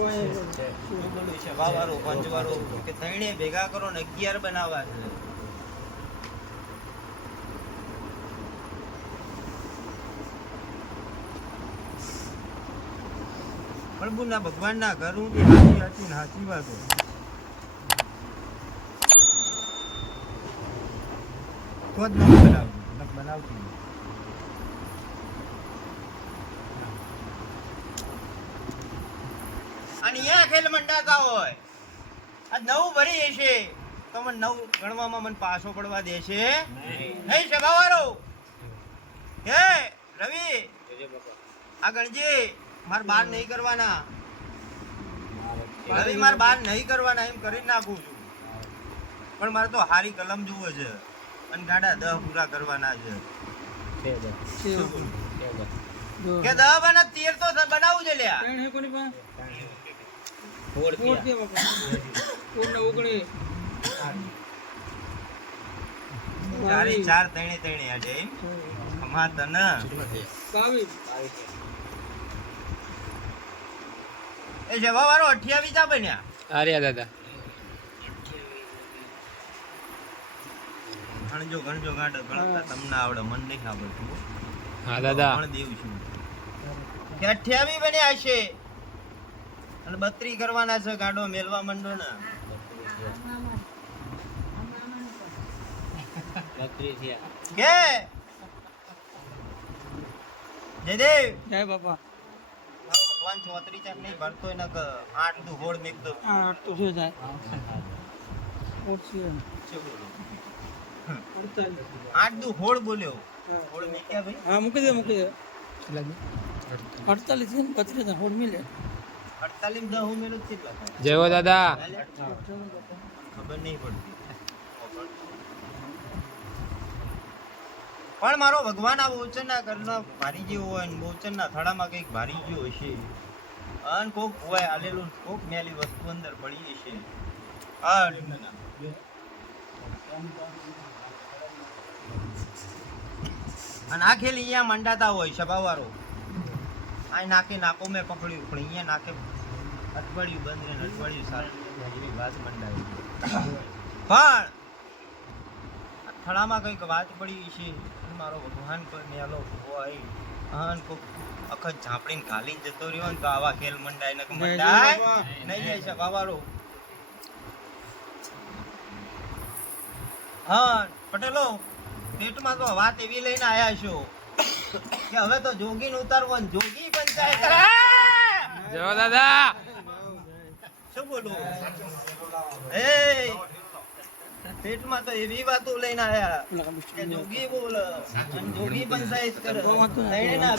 છે વાવારો પંચવારો કે ત્રણે ભેગા કરો ને અગિયાર બનાવવા છે પ્રભુના ભગવાનના ઘર હું હાચી હાચી વાતો તો જ બનાવતી. અને અહીંયા ખેલ મંડાતા હોય. આ નવું ભરી હશે. તો મને નવ ગણવામાં મને પાછો પડવા દેશે. નહીં સભાવાળો હે રવિ. આ ગણજી માર બાર નહીં કરવાના. રવિ માર બાર નહીં કરવાના એમ કરી નાખું છું. પણ મારે તો હારી કલમ જુઓ છે. અને ગાડા દહ પૂરા કરવાના છે. કે દહ બના તેર તો બનાવવું છે લ્યા. ઓગણી ચારે ચાર અમા તને એ જવા વાળો અઠ્યાવીસ આ બન્યા. અરે દાદા. ગણજો ગણજો ગાંડો ગણતા તમને આવડે મન નહીં આવડતું. હા દાદા. પણ દેવું છું. અઠ્યાવીસ બન્યા હશે? અને બત્રી કરવાના છે ગાડો મેલવા મંડો ને કે? જયદેવ. જય બાપા. ભગવાન ચોત્રી ચાક નહીં ભરતો એને આઠ દુ હોળ મેક દો આઠ તો શું થાય આઠ દુ હોળ બોલ્યો. હોળ મેક્યા ભાઈ? હા મૂકી દે મૂકી દે. અડતાલીસ ને ને મિલે જય દાદા. ખબર નહીં પડતી. પણ મારો ભગવાન આ બોચનના ઘરના ભારી જેવો હોય ને બોચનના થડામાં કંઈક ભારી જેવો હશે. અન કોક હોય આલેલું કોક મેલી વસ્તુ અંદર પડી હશે. અને આ ખેલ અહીંયા મંડાતા હોય, સભાવાળો. આ નાકે નાકો મેં પકડ્યું પણ અહીંયા નાકે અટવાડ્યું બંધ ને અટવાડ્યું સારું. વાત મંડાવી પણ થળામાં કંઈક વાત પડી છે. મારો ભગવાન પર મેલો હોય અન કોક અખત ઝાંપડીને ઘાલીને જતો રહ્યો ને તો આવા ખેલ મંડાય ને મંડાય? નહીં જાય છે બાવારો હા પટેલો પેટમાં તો વાત એવી લઈને આયા છો કે હવે તો જોગીને ઉતારવો ને જોગી જય દાદા. શું બોલું? એ પેટમાં તો એવી વાતો લઈને આયા. કે જોગી બોલ. જોગી પંચાયત કરે.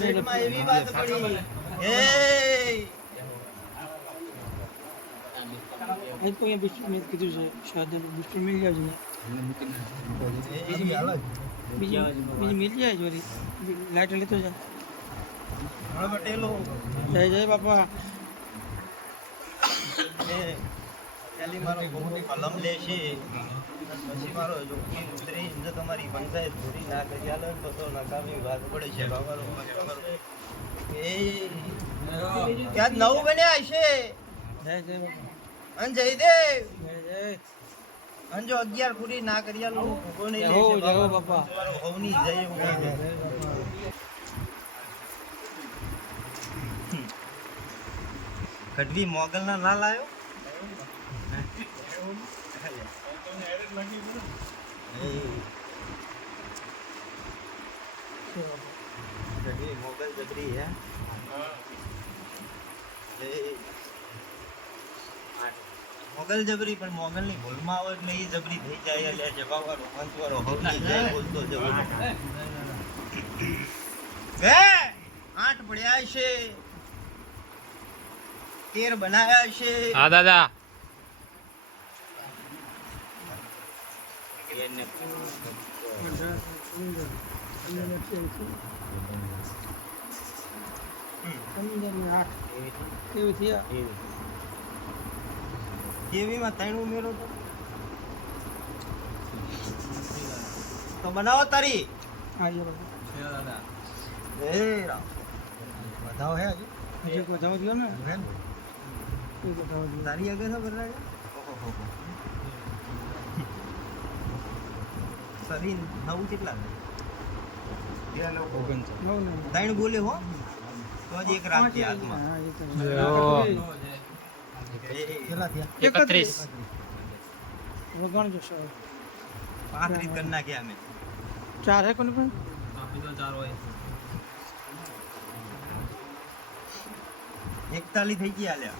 પેટમાં એવી વાત પડી. એ તો અહીંયા બિસ્કુટ મેં કીધું છે સાદું બિસ્કુટ મિલ જાય છે. બીજી બીજી મિલ જાય જોરી લાઈટ લેતો જા. જય જય બાપા. એ મારો બહુ કલમ લેશે પછી મારો જોગી ઉતરી જો તમારી પંચાયત પૂરી ના કરી આલે તો તો નકામી વાત પડે છે. બાબારો એ ક્યાં નવું બન્યા હશે. જય જય બાપા. જયદેવ. જય જય. અને જો અગિયાર પૂરી ના કરી આલો ભૂગો નહીં. બાપા. તમારો જય. એવું મોગલના ના લાયો? કડવી મોગલ જબરી હે. મોગલ જબરી પણ મોગલ ની ભૂલમાં આવે એટલે એ જબરી થઈ જાય એટલે જવાવાળો પંચવાળો હવની જાય બોલતો જવો હે? આઠ પડ્યા છે તેર બનાવ્યા છે. હા દાદા. તો? તો બનાવો તારી. વધાવો હે રામ. બધાઓ ને? હજુ તારી આગળ ખબર લાગે સરી નવું કેટલા ત્રણ બોલે હો? તો જ એક રાખજે હાથમાં. એકત્રીસ. પાંત્રીસ કરી નાખ્યા અમે ચાર હે કોને પણ? એકતાલીસ થઈ ગયા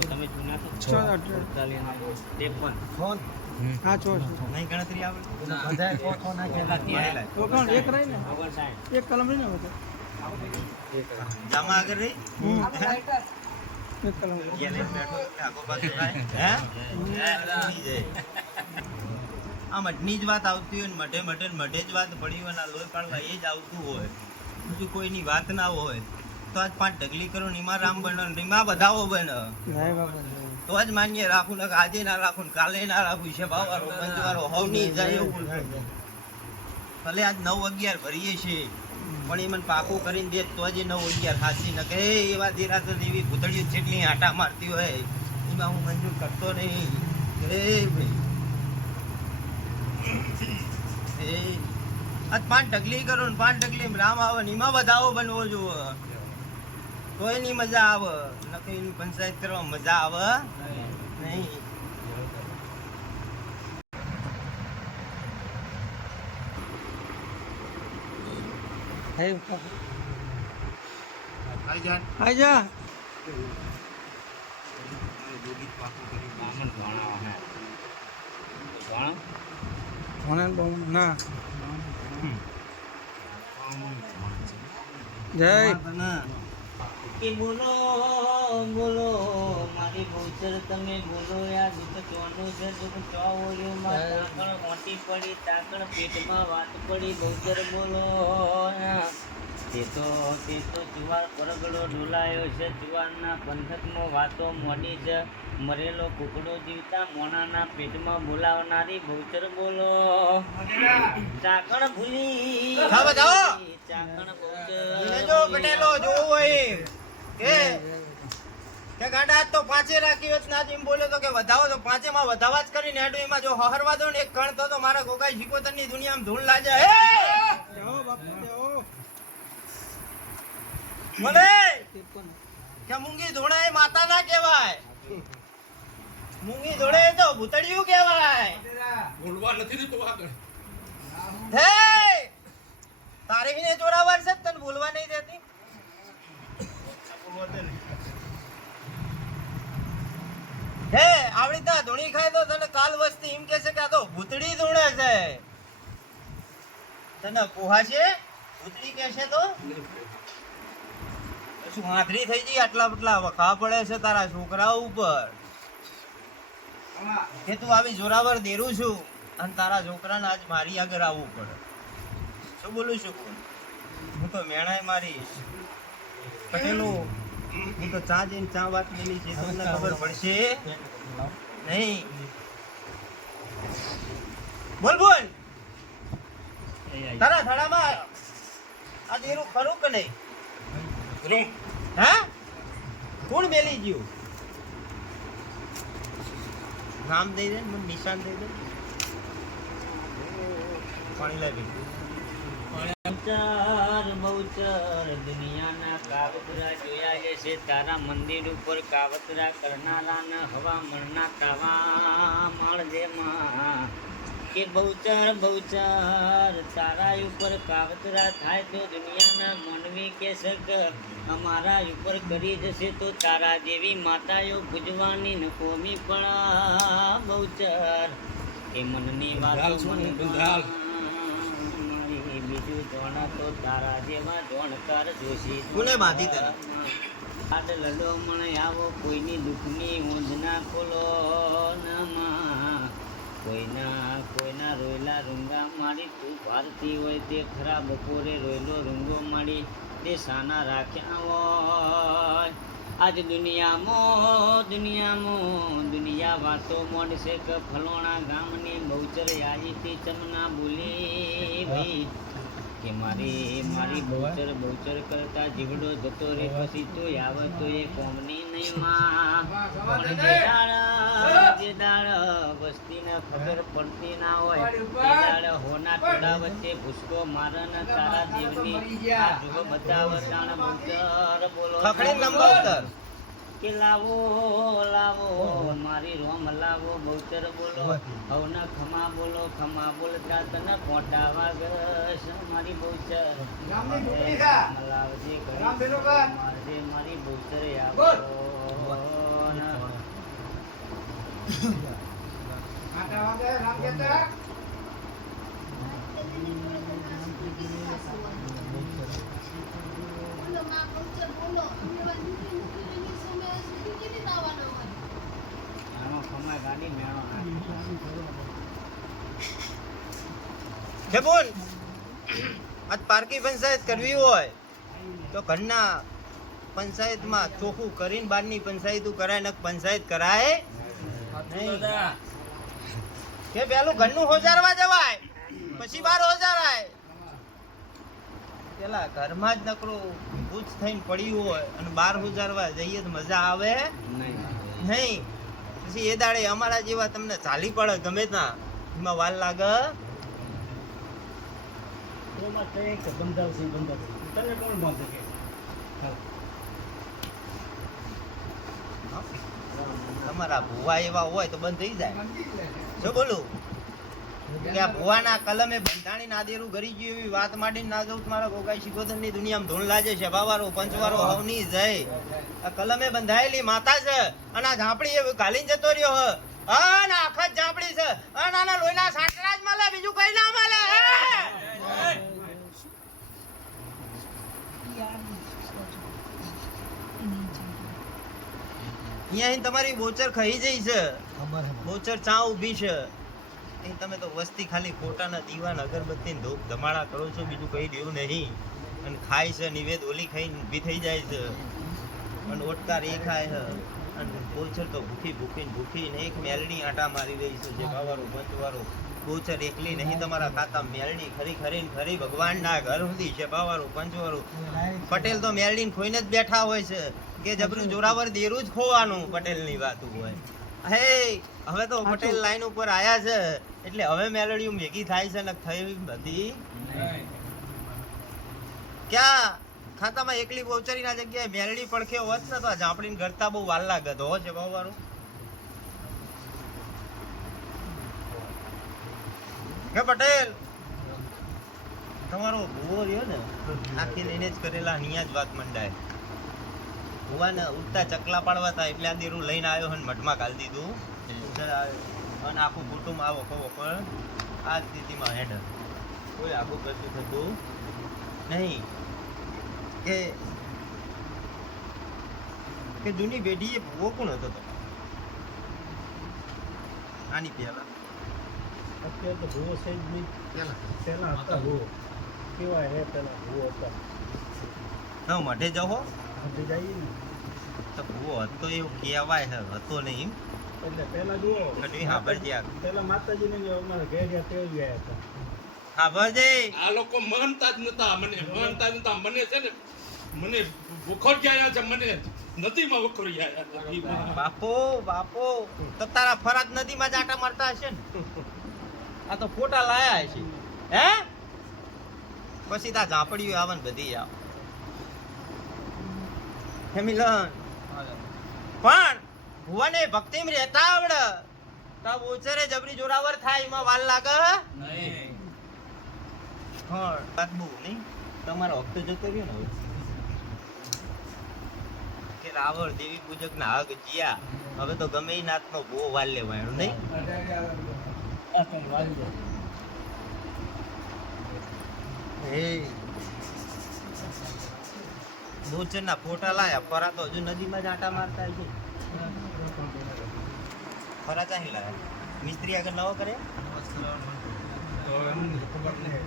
તમે જૂના છો? નહીં ગણતરી આવડે તો કોણ? એક રહી ને? એક કલમ રહી ને બધા જામા આગળ રહી? એક કલમ આખો પાછો થાય. હે? આ મઢની જ વાત આવતી હોય ને મઢે મઢે ને મઢે જ વાત પડી હોય ને લોહી પાડવા એ જ આવતું હોય. બીજું કોઈની વાત ના હોય તો આજ પાંચ ઢગલી કરો નિમા રામ બનો નિમા બધાઓ બને. જય જય. તો જ માન્ય રાખું ને આજે ના રાખું ને કાલે ના રાખું છે ભાવારો પંચવારો હવની જાય એવું. ભલે આજ નવ અગિયાર ભરીએ છીએ પણ એ મને પાકું કરીને દે તો જ એ નવ અગિયાર હાચી ન કે એવા દેરાસર એવી ભૂતળીઓ જેટલી આટા મારતી હોય એમાં હું મંજૂર કરતો નહીં. એ ભાઈ. એ આજ પાંચ ઢગલી કરો ને પાંચ ઢગલી રામ આવે ને એમાં બધાઓ બનવો જોવે. તો એની મજા આવે. નકર એની પંચાયત કરવા મજા આવે. નહીં. આઈ જા બહુ ના. જય. કે બોલો બોલો મારી બહુચર તમે બોલો યાર દુઃખ ચોનું છે? દુઃખ ચોવર્યું માં તાકણ મોટી પડી તાકણ પેટમાં વાત પડી બહુચર બોલો તો તે તો જુવાર પરગડો ડોલાયો છે. જુવારના પંથકમાં વાતો મોડી છે મરેલો કુકડો જીવતા મોણાના પેટમાં બોલાવનારી બહુચર બોલો. ચાકણ ભૂલી. ચાકણ કટેલો જોવો હોય કે? ગાડા આજ તો પાંચે રાખી હોત ના આજ એમ બોલ્યો તો કે વધાવો તો પાંચે માં વધાવા જ કરીને હેડો એમાં જો હહરવા દો ને એક કણ તો તો મારા ગોગાઈ જીકોતરની દુનિયામાં ધૂળ લાજે હે જાઓ બાપુ જાઓ ત્રેપન. કે મૂંગી ધોણા એ માતા ના કહેવાય. મૂંગી ધોળે તો ભૂતડિયું કહેવાય. હે! તારે વિને જોરાવાર છે તને ભૂલવા નહીં દેતી. હે આવડી તા ધૂણી ખાય તો તને કાલ વસ્તી એમ કે છે કે આ તો ભૂતડી ધૂણે છે. તને પોહા છે ભૂતડી કે છે તો? હાથરી થઈ ગઈ આટલા બટલા વખા પડે છે તારા છોકરા ઉપર. કે તું આવી જોરાવર દેરું છું અને તારા છોકરાને આજ મારી આગળ આવવું પડે. શું બોલું છું હું તો મેણાય મારીશ. પટેલું, હું તો ચા જઈને ચા વાત મેલી છે, તમને ખબર પડશે? નહીં. બોલ બોલ. તારા ધડામાં આ દેરું ખરું કે નહીં? હા? કોણ મેલી ગયું? નામ દઈ દે મને નિશાન દઈ દે. પાણી લાવી ચાર બહુચર દુનિયાના કાવતરા જોયા છે તારા મંદિર ઉપર કાવતરા કરનારાના હવામણના કાવા માળમાં કે બહુચર બહુચર તારા ઉપર કાવતરા થાય તો દુનિયાના માનવી કે શક અમારા ઉપર કરી જશે તો તારા જેવી માતાઓ પૂજવાની ન કોમી પડા બહુચર એ મનની વાત મારી બીજું જોણા તો તારા જેવા જોણકાર જોશી કોને બાંધી તને? આડ લડો મણ આવો કોઈની દુઃખની ઊંધ ના ખોલો. નામાં કોઈના કોઈના રોયલા રૂંગા મારી તું ભારતી હોય તે ખરા બપોરે રોયલો રૂંગો મારી તે સાના રાખ્યા હોય. આજ દુનિયામાં દુનિયામાં દુનિયા વાતો મોડશે કે ફલોણા ગામની બહુચર આવી ચમના બોલી ભાઈ. કે મારી મારી બહુચર બહુચર કરતા જીવડો જતો રે પછી તો આવે તો એ કોમની નહીં માં. જે વસ્તીને ખબર પડતી ના હોય એ દાડ હોના ટોળા વચ્ચે ભૂસકો મારે ને તારા જીવની જુઓ બતાવો તાણ બહુચર બોલો ખખડી નંબર કે લાવો લાવો મારી રોમ લાવો બહુચર બોલો. હવના ખમા બોલો ખમા બોલતા તને પોટા વાગસ મારી બહુચર રામ લાવજે મારી બહુચર આવો. બોલ આજ પારકી પંચાયત કરવી હોય તો ઘરના પંચાયતમાં ચોખ્ખું કરીને બહારની પંચાયતું કરાય ને પંચાયત કરાય. કે પેલું ઘરનું હોજારવા જવાય? પછી બાર હોજારાય. પેલા ઘરમાં જ નકરું ભૂજ થઈને પડ્યું હોય અને બાર હોજારવા જઈએ તો મજા આવે? નહીં. નહીં. પછી એ દાડે અમારા જેવા તમને ચાલી પડે ગમે ત્યાં. એમાં વાર લાગે? તમારા ભુવા એવા હોય તો બંધ થઈ જાય. શું બોલું? કે આ ભુવાના કલમે બંધાણી નાદેરું ગરી ગયું એવી વાત માંડીને ના જવું મારા ગોગાઈ શિકોતરની દુનિયામાં ધૂણ લાજે છે બાવારો પંચવારો હવની જય. આ કલમે બંધાયેલી માતા છે અને આ ઝાંપડી એ કાલીન જતો રહ્યો હ. હા ને આખા ઝાંપડી છે. અને આના લોહીના સાંકળા જ મળે બીજું કઈ ના મળે હે? અહીંયા તમારી બોચર ખાઈ જઈ છે. બોચર ચા ઊભી છે. અહીં તમે તો વસ્તી ખાલી ખોટાના દીવાન અગરબત્તી ધૂપ ધમાડા કરો છો બીજું કઈ દેવું નહીં. અને ખાય છે નિવેદ ઓલી ખાઈને ઊભી થઈ જાય છે. અને ઓટકાર એ ખાય છે. અને બોચર તો ભૂખી ભૂખી ભૂખી ને એક મેલડી આટા મારી રહી છે જે બાવારો પંચવારો બોચર એકલી નહીં તમારા ખાતા મેળણી ખરી ખરી ખરી ભગવાનના ઘર સુધી છે બાવારો પંચવારો પટેલ તો મેલડીને ખોઈને જ બેઠા હોય છે. કે જબરું જોરાવર દેરું જ ખોવાનું પટેલની વાત હોય. હે હવે તો પટેલ લાઈન ઉપર આયા છે. એટલે હવે મેલડીઓ ભેગી થાય છે ને થઈ બધી. ક્યાં? ખાતામાં એકલી બહુચરીના જગ્યાએ મેલડી પડખે હોત ને તો આ ઝાંપડીને ઘરતા બહુ વાર લાગત. હો છે બાવારું કે પટેલ. તમારો ભૂવો રહ્યો ને? આખી લઈને જ કરેલા અહીંયા જ વાત મંડાય. ભૂવાને ઉડતા ચકલા પાડવા હતા એટલે આ હું લઈને આવ્યો અને મઠમાં કાલ દીધું. અને આખું કુટુંબ આવો કહો પણ આ સ્થિતિમાં હેડ. કોઈ આખું કશું થતું નહીં. કે કે જૂની પેઢીએ ભૂવો કોણ હતો તો? આની પહેલા. અત્યારે તો ભૂવો છે જ નહીં. પહેલા. હતા ભૂવો. કેવા હે પહેલા ભૂવો હતા. હા મઢે જાઓ હજી જઈએ ને. તો ભૂવો હતો એવું કહેવાય છે હતો નહીં એટલે પહેલા જુઓ. પહેલા માતાજીને જે અમારા ઘેરિયા તેઓ ગયા હતા. સાંભળજે આ લોકો માનતા જ નતા મને માનતા જ નતા. મને છે ને મને વખોડ્યા છે? મને નદીમાં વખોડ્યા બાપો બાપો તો તારા ફરાદ નદીમાં જ આટા મારતા હશે ને? આ તો ફોટા લાયા છે હે? પછી તા ઝાપડીઓ આવે ને બધી આવે હે મિલન. પણ ભુવને ભક્તિમ રહેતા આવડે. તો ઓચરે જબરી જોરાવર થાય એમાં વાલ લાગે નહીં. વાત બહુ નહીં. તમારો હપ્તો જતો રહ્યો ને કે રાવણ દેવી પૂજક ના હક જીયા. હવે તો ગમે એ નાત નો બહુ વાલ લેવાયો નહીં. હે. બોચર ના ફોટા લાયા ફરા તો હજુ નદીમાં જ આટા મારતા છે ફરા ચાહી લાયા. મિસ્ત્રી આગળ નવો કરે? તો એમને ખબર નહીં.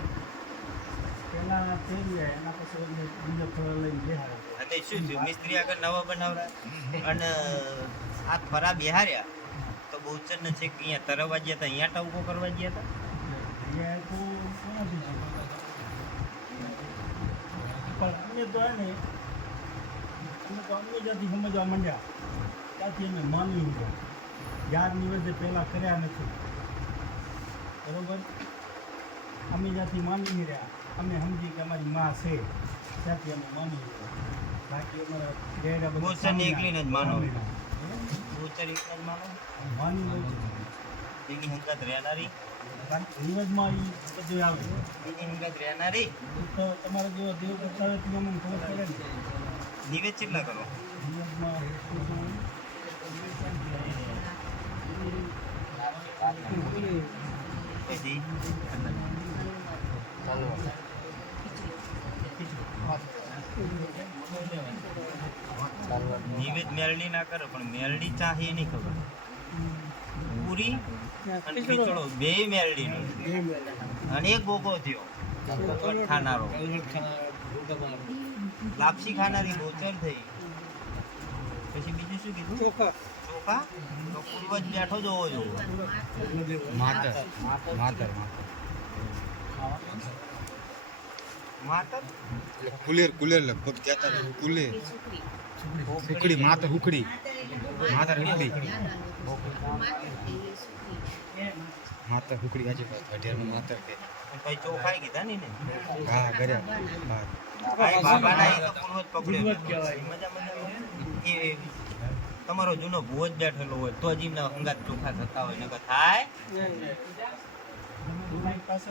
પહેલા થઈ ગયા એના પછી બીજો થોડો લઈને બેહાડે અને શું થયું? મિસ્ત્રી આગળ નવો બનાવરા અને આ ફરા બિહાર્યા તો બોચર ને છે અહીંયા તરવા ગયા હતા અહીંયા ટવકો કરવા ગયા હતા? અમે તો ને અમે તો અંગ્રેજાથી સમજવા માંડ્યા ત્યાંથી અમે માનવી ગયા યાર નિવેદે પહેલાં કર્યા નથી બરોબર અમે જ્યાંથી માનવી રહ્યા અમે સમજી કે અમારી માં છે ત્યાંથી અમે માનવી રહ્યા બાકી અમારા ડેરા માનો. માનો માનવી હોય છે. રહેનારી રિવાજમાં ઈ બધું આવે હંગાત રહેનારી તો તમારા જેવા દેવ કરતા નિવેદ કેટલા કરો? નિવેદ મેલડી ના કરો, પણ મેલડી ચાહી નહીં ખબર. પૂરી અને ખીચડો, બે મેલડી અને એક ગોગો થયો. ખાનારો. લાપસી ખાનારી ગોચર થઈ. પછી બીજું શું કીધું? ચોખા. ચોખા? તો પૂર્વજ બેઠો જોવો જોવો માતર. માતર. માતર. કુલેર કુલેર લગભગ કહેતા હતા કુલેર. ઉકડી માતર ઉકડી માતર ઉકડી માતર ઉકડી આજે અઢિયારમાં માતર કે પછી ચોખાઈ કીધા ને હા કર્યા. તમારો જૂનો ભૂવો જ બેઠેલો હોય તો જ એમના અંગાત ચોખા થતા હોય નકર થાય. પાસે